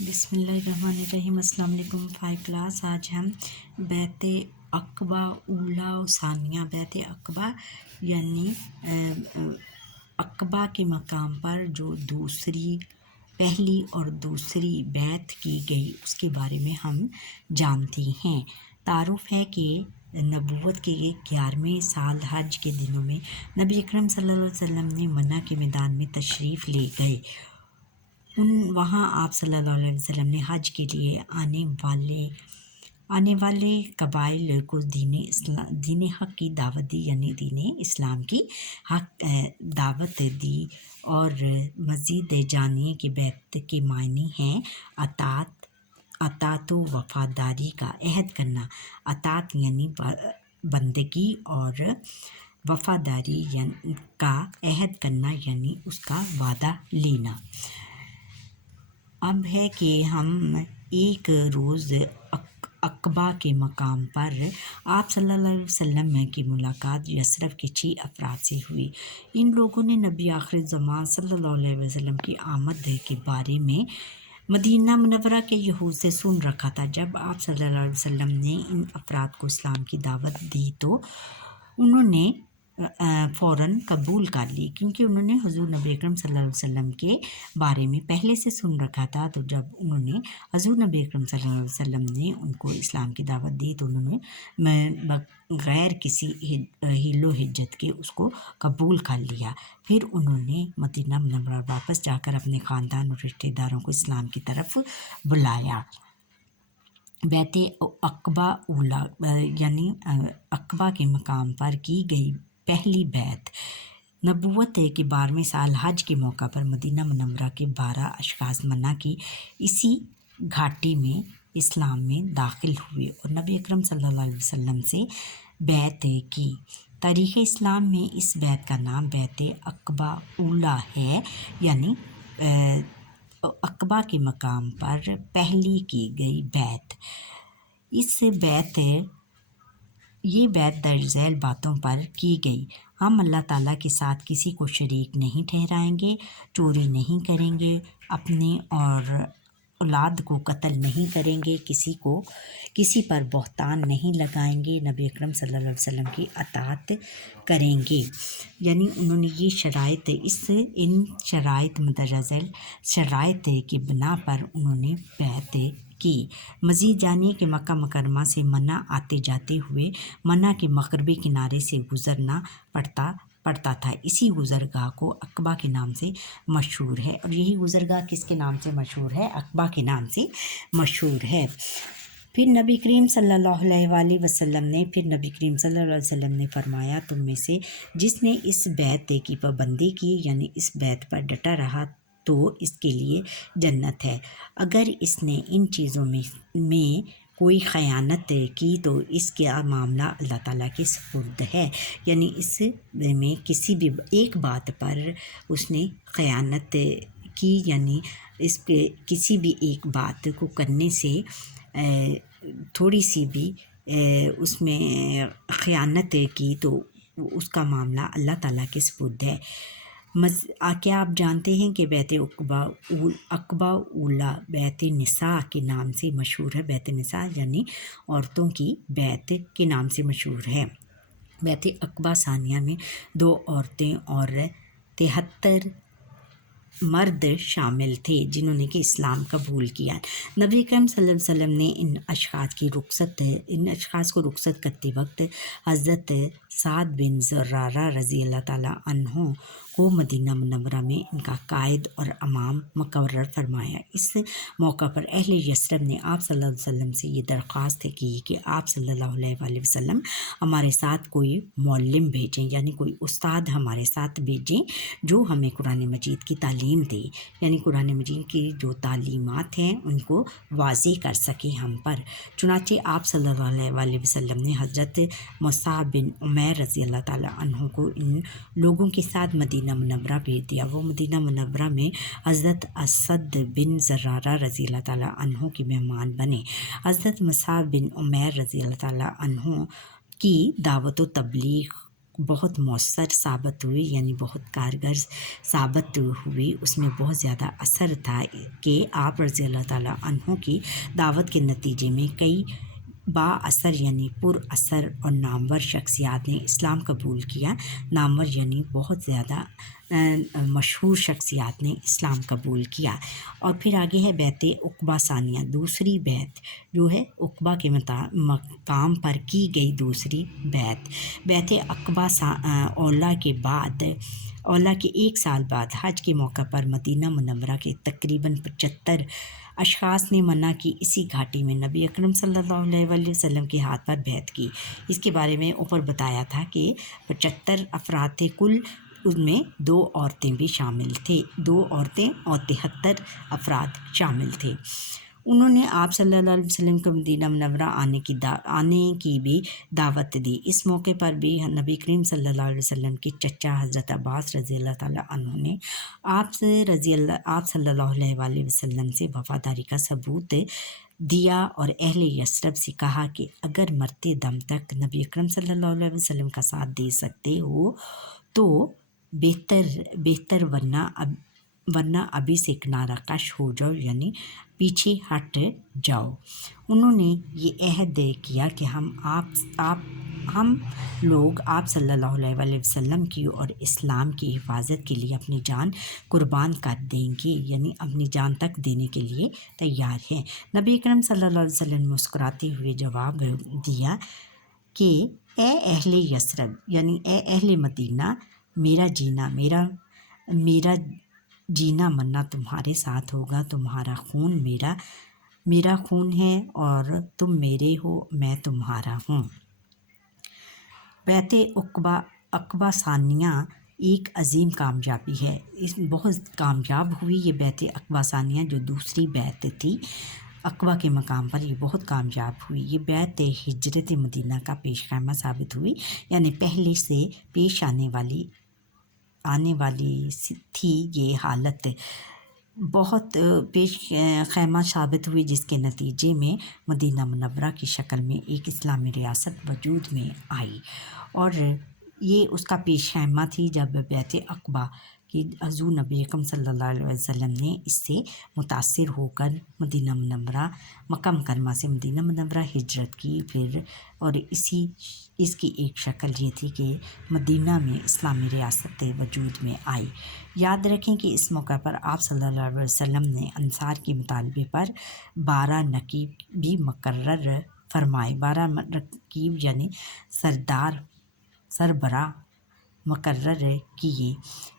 بسم اللہ الرحمن الرحیم۔ السلام علیکم 5 کلاس۔ آج ہم بیت عقبہ اولیٰ و ثانیہ، بیت عقبہ یعنی عقبہ کے مقام پر جو پہلی اور دوسری بیت کی گئی اس کے بارے میں ہم جانتے ہیں۔ تعارف ہے کہ نبوت کے 11ویں سال حج کے دنوں میں نبی اکرم صلی اللہ علیہ وسلم نے منع کے میدان میں تشریف لے گئے۔ وہاں آپ صلی اللہ علیہ وسلم نے حج کے لیے آنے والے قبائل کو دین حق کی دعوت دی، یعنی دین اسلام کی حق دعوت دی، اور مزید جانیے کہ بیت کے معنی ہیں اطاعت و وفاداری کا عہد کرنا۔ اطاعت یعنی بندگی اور وفاداری کا عہد کرنا یعنی اس کا وعدہ لینا۔ اب ہے کہ ہم ایک روز عقبہ کے مقام پر آپ صلی اللہ علیہ وسلم کی ملاقات یثرب کے 6 افراد سے ہوئی۔ ان لوگوں نے نبی آخر زمان صلی اللہ علیہ وسلم کی آمد کے بارے میں مدینہ منورہ کے یہود سے سن رکھا تھا۔ جب آپ صلی اللہ علیہ وسلم نے ان افراد کو اسلام کی دعوت دی تو انہوں نے فوراً قبول کر لی، کیونکہ انہوں نے حضور نبی اکرم صلی اللہ علیہ وسلم کے بارے میں پہلے سے سن رکھا تھا۔ تو جب انہوں نے حضور نبی اکرم صلی اللہ علیہ وسلم نے ان کو اسلام کی دعوت دی تو انہوں نے بغیر کسی حیل و حجت کے اس کو قبول کر لیا۔ پھر انہوں نے مدینہ منورہ واپس جا کر اپنے خاندان اور رشتہ داروں کو اسلام کی طرف بلایا۔ بیت عقبہ اولیٰ یعنی عقبہ کے مقام پر کی گئی پہلی بیت نبوت کے 12ویں سال حج کے موقع پر مدینہ منورہ کے 12 اشخاص منع کی اسی گھاٹی میں اسلام میں داخل ہوئے اور نبی اکرم صلی اللہ علیہ وسلم سے بیعت کی۔ تاریخ اسلام میں اس بیعت کا نام بیت عقبہ اولیٰ ہے، یعنی عقبہ کے مقام پر پہلی کی گئی بیعت۔ یہ بیعت درج ذیل باتوں پر کی گئی: ہم اللہ تعالیٰ کے ساتھ کسی کو شریک نہیں ٹھہرائیں گے، چوری نہیں کریں گے، اپنے اور اولاد کو قتل نہیں کریں گے، کسی پر بہتان نہیں لگائیں گے، نبی اکرم صلی اللہ علیہ وسلم کی اطاعت کریں گے۔ یعنی انہوں نے یہ ان شرائط مندرجہ ذیل شرائط کی بنا پر انہوں نے بیعت کی۔ مزید جانیے کہ مکہ مکرمہ سے منع آتے جاتے ہوئے منع کے مغربی کنارے سے گزرنا پڑتا تھا۔ اسی گزرگاہ کو عقبہ کے نام سے مشہور ہے، اور یہی گزرگاہ کس کے نام سے مشہور ہے؟ عقبہ کے نام سے مشہور ہے۔ پھر نبی کریم صلی اللہ علیہ وسلم نے فرمایا: تم میں سے جس نے اس بیعت کی پابندی کی، یعنی اس بیعت پر ڈٹا رہا، تو اس کے لیے جنت ہے۔ اگر اس نے ان چیزوں میں کوئی خیانت کی تو اس کا معاملہ اللہ تعالیٰ کے سپرد ہے، یعنی اس میں کسی بھی ایک بات پر اس نے خیانت کی، یعنی اس پہ کسی بھی ایک بات کو کرنے سے تھوڑی سی بھی اس میں خیانت کی تو اس کا معاملہ اللہ تعالیٰ کے سپرد ہے۔ کیا آپ جانتے ہیں کہ بیت عقبہ اولیٰ بیت نساء کے نام سے مشہور ہے؟ بیت نساء یعنی عورتوں کی بیت کے نام سے مشہور ہے۔ بیت عقبہ ثانیہ میں 2 عورتیں اور 73 مرد شامل تھے جنہوں نے کہ اسلام قبول کیا۔ نبی کریم صلی اللہ علیہ وسلم نے ان اشخاص کو رخصت کرتے وقت حضرت سعد بن زرارہ رضی اللہ تعالیٰ عنہ کو مدینہ منورہ میں ان کا قائد اور امام مقرر فرمایا۔ اس موقع پر اہل یثرب نے آپ صلی اللہ علیہ وسلم سے یہ درخواست کی کہ آپ صلی اللہ علیہ وسلم ہمارے ساتھ کوئی معلم بھیجیں، یعنی کوئی استاد ہمارے ساتھ بھیجیں جو ہمیں قرآن مجید کی تعلیم دے، یعنی قرآن مجید کی جو تعلیمات ہیں ان کو واضح کر سکیں ہم پر۔ چنانچہ آپ صلی اللہ علیہ وسلم نے حضرت مصعب بن عمیر رضی اللہ تعالیٰ عنہ کو ان لوگوں کے ساتھ مدینہ منورہ بھیج دیا۔ وہ مدینہ منورہ میں حضرت اسد بن زرارہ رضی اللہ تعالیٰ عنہ کے مہمان بنے۔ حضرت مصعب بن عمیر رضی اللہ تعالیٰ عنہ کی دعوت و تبلیغ بہت مؤثر ثابت ہوئی، یعنی بہت کارگر ثابت ہوئی، اس میں بہت زیادہ اثر تھا کہ آپ رضی اللہ تعالیٰ عنہ کی دعوت کے نتیجے میں کئی با اثر یعنی پر اثر اور نامور شخصیات نے اسلام قبول کیا۔ نامور یعنی بہت زیادہ مشہور شخصیات نے اسلام قبول کیا۔ اور پھر آگے ہے بیعت عقبہ ثانیہ، دوسری بیعت جو ہے عقبہ کے مقام پر کی گئی دوسری بیعت۔ بیعت عقبہ اولا کے بعد، اولا کے ایک سال بعد حج کے موقع پر مدینہ منورہ کے تقریباً 75 اشخاص نے منع کی اسی گھاٹی میں نبی اکرم صلی اللہ علیہ وآلہ وسلم کے ہاتھ پر بیعت کی۔ اس کے بارے میں اوپر بتایا تھا کہ 75 افراد تھے کل، ان میں 2 عورتیں بھی شامل تھے، 2 عورتیں اور 73 افراد شامل تھے۔ انہوں نے آپ صلی اللہ علیہ وسلم کو مدینہ منورہ آنے کی بھی دعوت دی۔ اس موقع پر بھی نبی کریم صلی اللہ علیہ وسلم کے چچا حضرت عباس رضی اللہ تعالیٰ عنہ نے آپ صلی اللہ علیہ وآلہ وسلم سے وفاداری کا ثبوت دیا اور اہل یثرب سے کہا کہ اگر مرتے دم تک نبی اکرم صلی اللہ علیہ وسلم کا ساتھ دے سکتے ہو تو بہتر، ورنہ ابھی سے کنارہ کش ہو جاؤ، یعنی پیچھے ہٹ جاؤ۔ انہوں نے یہ عہد کیا کہ ہم لوگ آپ صلی اللہ علیہ وآلہ وسلم کی اور اسلام کی حفاظت کے لیے اپنی جان قربان کر دیں گے، یعنی اپنی جان تک دینے کے لیے تیار ہیں۔ نبی اکرم صلی اللہ علیہ وسلم نے مسکراتے ہوئے جواب دیا کہ اے اہل یثرب، یعنی اے اہل مدینہ، میرا جینا مرنا تمہارے ساتھ ہوگا، تمہارا خون میرا خون ہے اور تم میرے ہو، میں تمہارا ہوں۔ بیعت عقبہ ثانیہ ایک عظیم کامیابی ہے، اس بہت کامیاب ہوئی یہ بیعت عقبہ ثانیہ جو دوسری بیعت تھی عقبہ کے مقام پر، یہ بہت کامیاب ہوئی۔ یہ بیعت ہجرت مدینہ کا پیش خیمہ ثابت ہوئی، یعنی پہلے سے پیش آنے والی تھی یہ حالت بہت پیش خیمہ ثابت ہوئی، جس کے نتیجے میں مدینہ منورہ کی شکل میں ایک اسلامی ریاست وجود میں آئی، اور یہ اس کا پیش خیمہ تھی جب بیعت عقبہ کہ حضور نبی اکرم صلی اللہ علیہ وسلم نے اس سے متاثر ہو کر مدینہ منورہ، مکہ مکرمہ سے مدینہ منورہ ہجرت کی۔ پھر اور اس کی ایک شکل یہ تھی کہ مدینہ میں اسلامی ریاست وجود میں آئی۔ یاد رکھیں کہ اس موقع پر آپ صلی اللہ علیہ وسلم نے انصار کے مطالبے پر 12 نقیب بھی مقرر فرمائے۔ 12 نقیب یعنی سربراہ مقرر کیے۔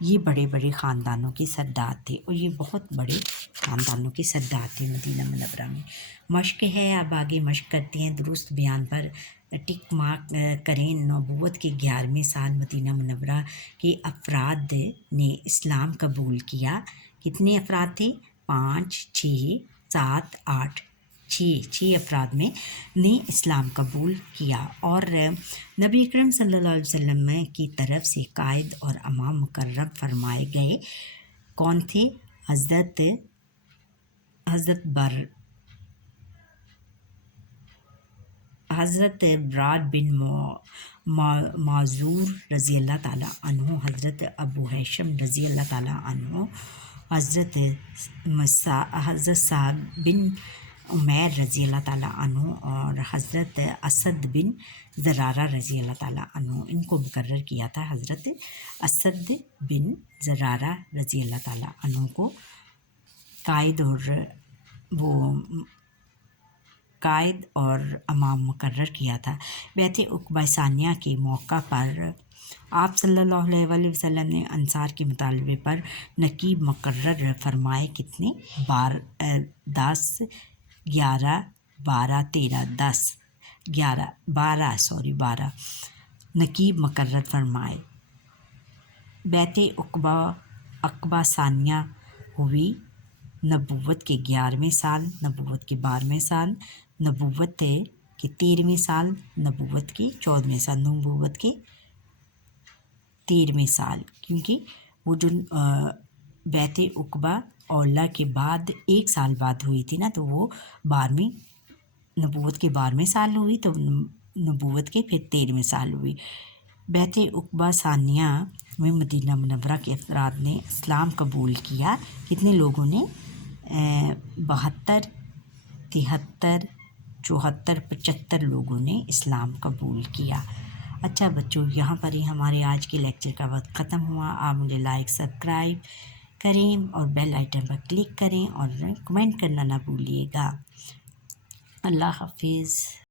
یہ بڑے بڑے خاندانوں کے سردار تھے، اور یہ بہت بڑے خاندانوں کے سردار تھے مدینہ منورہ میں۔ مشق ہے، اب آگے مشق کرتے ہیں، درست بیان پر ٹک مارک کریں۔ نبوت کے 11ویں سال مدینہ منورہ کے افراد نے اسلام قبول کیا۔ کتنے افراد تھے؟ 5، 6، 7، 8، 6 افراد نے اسلام قبول کیا، اور نبی اکرم صلی اللہ علیہ وسلم کی طرف سے قائد اور امام مقرر فرمائے گئے۔ کون تھے؟ حضرت براد بن معذور رضی اللہ تعالیٰ عنہ، حضرت ابو ہیثم رضی اللہ تعالیٰ عنہ، حضرت سعد بن عمیر رضی اللہ تعالیٰ عنہ اور حضرت اسد بن زرارہ رضی اللہ تعالیٰ عنہ، ان کو مقرر کیا تھا۔ حضرت اسد بن زرارہ رضی اللہ تعالیٰ عنہ کو قائد اور امام مقرر کیا تھا۔ بیعت عقبہ ثانیہ کے موقع پر آپ صلی اللہ علیہ وآلہ وسلم نے انصار کے مطالبے پر نقیب مقرر فرمائے۔ کتنے؟ 10، 11، 12، 13، 10، 12 نقیب مقرر فرمائے۔ بیعت عقبہ ثانیہ ہوئی نبوت کے 11ویں سال، نبوت کے 12ویں سال، نبوت کے 13ویں سال، نبوت کے 14ویں سال، نبوت کے 13ویں سال، کیونکہ وہ جو بیعت عقبہ اولا کے بعد 1 سال بعد ہوئی تھی نا، تو وہ نبوت کے 12ویں سال ہوئی، تو نبوت کے پھر 13ویں سال ہوئی۔ بیعت عقبہ ثانیہ میں مدینہ منورہ کے افراد نے اسلام قبول کیا. کتنے لوگوں نے؟ 72، 73، 74، 75 لوگوں نے اسلام قبول کیا. اچھا بچوں، یہاں پر ہی ہمارے آج کے لیکچر کا وقت ختم ہوا. آپ مجھے لائک سبسکرائب کریں اور بیل آئٹن پر کلک کریں اور کمنٹ کرنا نہ بھولیے گا. اللہ حافظ.